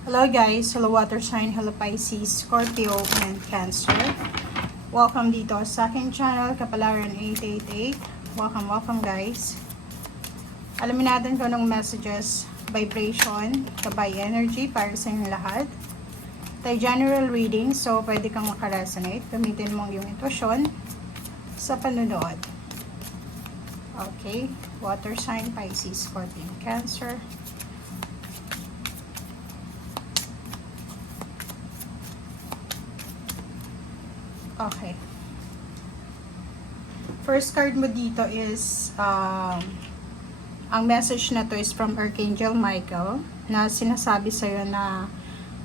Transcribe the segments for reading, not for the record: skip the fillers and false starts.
Hello guys, hello water sign, hello Pisces, Scorpio, and Cancer. Welcome dito sa aking channel, Kapalaran 888. Welcome guys. Alamin natin kung anong messages, vibration, kabay energy para sa inyong lahat. Tayo general reading, so pwede kang makaresonate. Gamitin mo yung intuition sa panunood. Okay, water sign, Pisces, Scorpio, and Cancer. Okay. First card mo dito is, ang message na to is from Archangel Michael, na sinasabi sa'yo na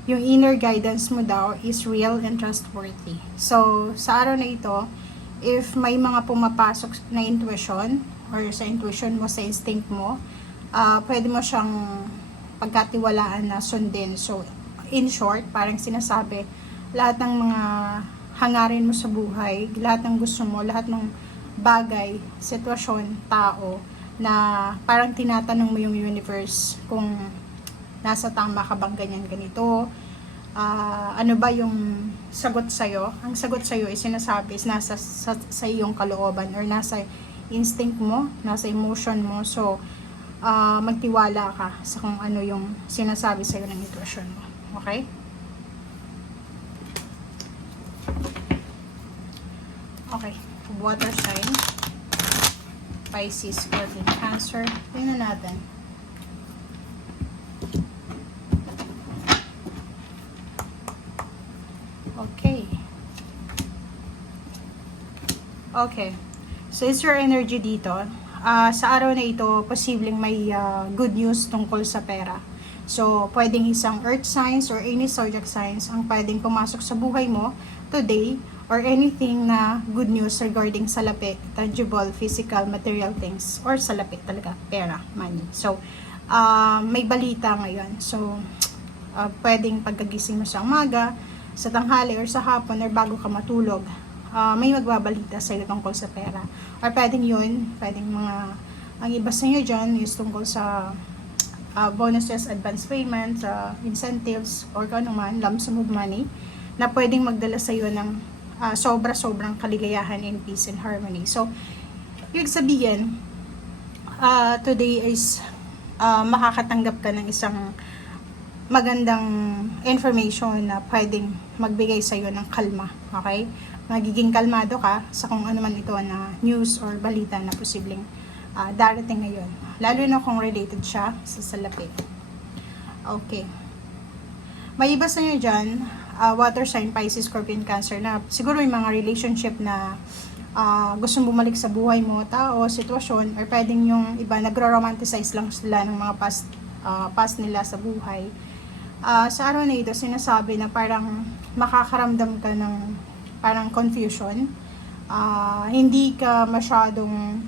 yung inner guidance mo daw is real and trustworthy. So, sa araw na ito, if may mga pumapasok na intuition, or sa intuition mo, sa instinct mo, pwede mo siyang pagkatiwalaan na sundin. So, in short, parang sinasabi, lahat ng mga hangarin mo sa buhay, lahat ng gusto mo, lahat ng bagay, sitwasyon, tao, na parang tinatanong mo yung universe kung nasa tama ka bang ganito, ano ba yung sagot sa'yo. Ang sagot sa'yo is sinasabi is nasa sa iyong kalooban or nasa instinct mo, nasa emotion mo. So, magtiwala ka sa kung ano yung sinasabi sa'yo ng intuition mo. Okay? Okay, water sign, Pisces, Scorpio, Cancer. Tingnan natin. Okay. Okay. So, is your energy dito? Sa araw na ito, posibleng may good news tungkol sa pera. So, pwedeng isang earth signs or any zodiac signs ang pwedeng pumasok sa buhay mo today, or anything na good news regarding salapi, tangible, physical, material things, or salapi talaga, pera, money. So, may balita ngayon. So, pwedeng pagkagising mo sa umaga, sa tanghali, or sa hapon, or bago ka matulog, may magbabalita sa iyo tungkol sa pera. Or pwedeng yun, pwedeng ang iba sa inyo dyan is tungkol sa bonuses, advance payments, incentives, or kung ano man, lump sum of money, na pwedeng magdala sa iyo ng sobra-sobrang kaligayahan and peace and harmony. So, ibig sabihin, today is makakatanggap ka ng isang magandang information na pwedeng magbigay sa iyo ng kalma. Okay? Magiging kalmado ka sa kung ano man ito na news or balita na posibleng darating ngayon. Lalo na kung related siya sa salapi. Okay. May iba sa inyo dyan, water sign, Pisces, Scorpio, Cancer, na siguro yung mga relationship na gustong bumalik sa buhay mo, tao, sitwasyon, or pwedeng yung iba nagro-romanticize lang sila ng mga past nila sa buhay. Sa araw na ito, sinasabi na parang makakaramdam ka ng parang confusion, hindi ka masyadong,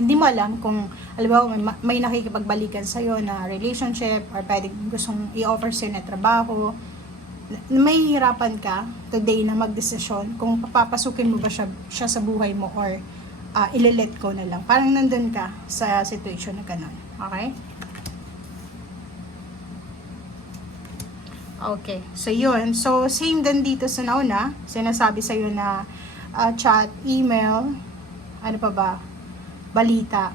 hindi mo alam kung halimbawa may nakikipagbalikan sa'yo na relationship, or pwedeng gustong i-offer sa'yo na trabaho, may hirapan ka today na magdesisyon kung papapasukin mo ba siya sa buhay mo, or ile-let go na lang. Parang nandun ka sa situation na ganun. Okay? Okay. So, yun. So, same din dito sa nauna. Sinasabi sa'yo na chat, email, ano pa ba? Balita,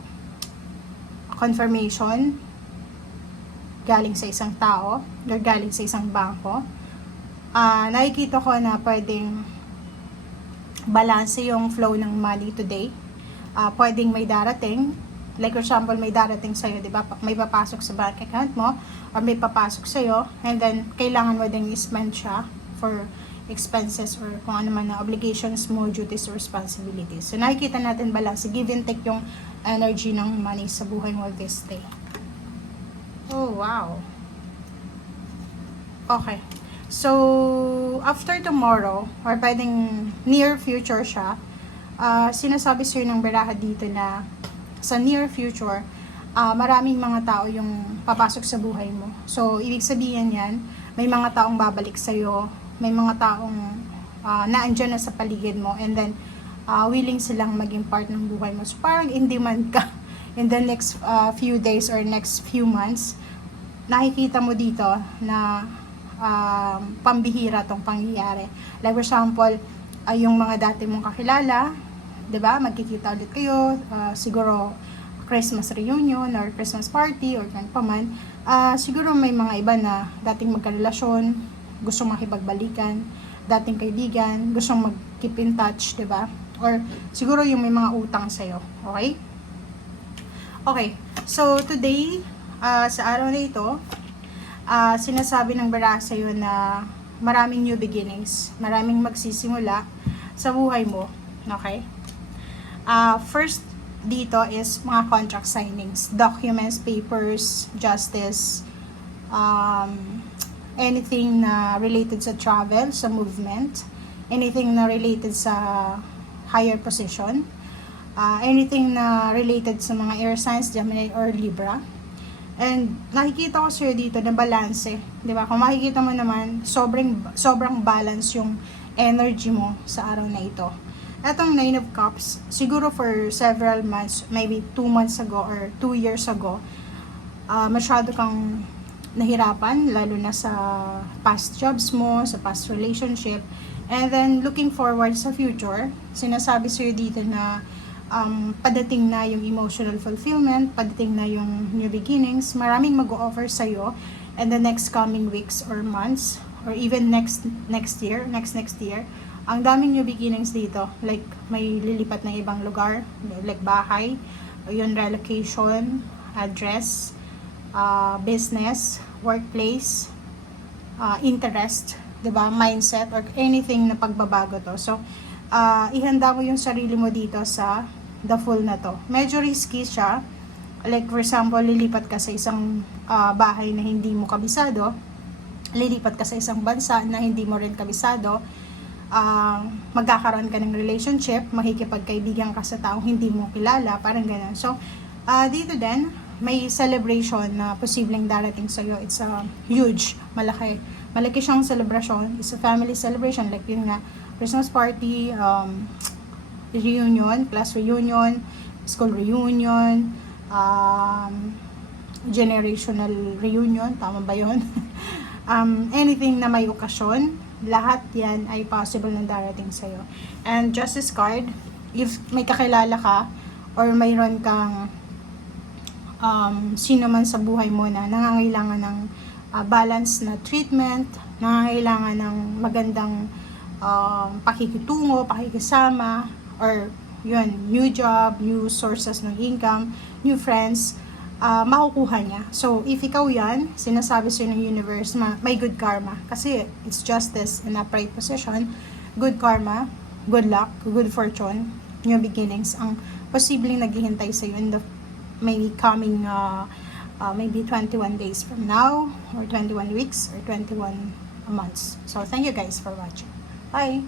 confirmation, galing sa isang tao, or galing sa isang bangko. Nakikita ko na pwedeng balance yung flow ng money today. Pwedeng may darating, like for example, may darating sa'yo, di ba? May papasok sa bank account mo, or may papasok sa'yo, and then kailangan mo din i-spend siya for expenses or kung ano man na obligations mo, duties or responsibilities. So, nakikita natin balance, give and take yung energy ng money sa buhay mo this day. Oh, wow. Okay. So, after tomorrow, or pwedeng near future siya, sinasabi sa'yo ng baraha dito na sa near future, maraming mga tao yung papasok sa buhay mo. So, ibig sabihin yan, may mga taong babalik sa'yo, may mga taong naandyan na sa paligid mo, and then willing silang maging part ng buhay mo. So parang in demand ka in the next few days or next few months nakikita mo dito na pambihira tong pangyayari. Like for example, yung mga dati mong kakilala, 'di ba? Magkikita ulit kayo, siguro Christmas reunion or Christmas party or kung pa man. Siguro may mga iba na dating magkarelasyon, gustong makipagbalikan, dating kaibigan, gustong mag-keep in touch, 'di ba? Or siguro yung may mga utang sa'yo. Okay? Okay. So, today, sa araw na ito, sinasabi ng bara sa'yo na maraming new beginnings, maraming magsisimula sa buhay mo. Okay? First, dito is mga contract signings, documents, papers, justice, anything na related sa travel, sa movement, anything na related sa higher position, anything na related sa mga air signs, Gemini or Libra. And nakikita ko sir dito na balance, 'di ba? Kung makikita mo naman, sobrang balance yung energy mo sa araw na ito. Etong Nine of Cups, siguro for several months, maybe 2 months ago or 2 years ago, masyado kang nahirapan, lalo na sa past jobs mo, sa past relationship. And then, looking forward sa future, sinasabi sa'yo dito na padating na yung emotional fulfillment, padating na yung new beginnings, maraming mag-o-offer sa'yo in the next coming weeks or months, or even next year. Ang daming new beginnings dito, like may lilipat ng ibang lugar, like bahay, yun relocation, address, business, workplace, interest, 'di ba, mindset or anything na pagbabago to. So, ihanda mo yung sarili mo dito sa the full na to. Medyo risky siya. Like for example, lilipat ka sa isang bahay na hindi mo kabisado, lilipat ka sa isang bansa na hindi mo rin kabisado, magkakaroon ka ng relationship, makikipagkaibigan ka sa taong hindi mo kilala, parang ganun. So, dito din, may celebration na posibleng darating sa'yo. It's a huge, malaki siyang celebration. It's a family celebration, like yun nga, Christmas party, reunion, class reunion, school reunion, generational reunion, tama ba yun? Anything na may okasyon, lahat yan ay possible na darating sa'yo. And Justice card, if may kakilala ka or mayroon kang sino man sa buhay mo na nangangailangan ng balance na treatment, nangangailangan ng magandang pakikitungo, pakikisama, or yun, new job, new sources ng income, new friends, makukuha niya. So, if ikaw yan, sinasabi sa'yo ng universe, may good karma. Kasi it's justice in upright position, good karma, good luck, good fortune, new beginnings, ang posibleng naghihintay sa'yo in the maybe coming maybe 21 days from now, or 21 weeks, or 21 months. So, thank you guys for watching. Bye!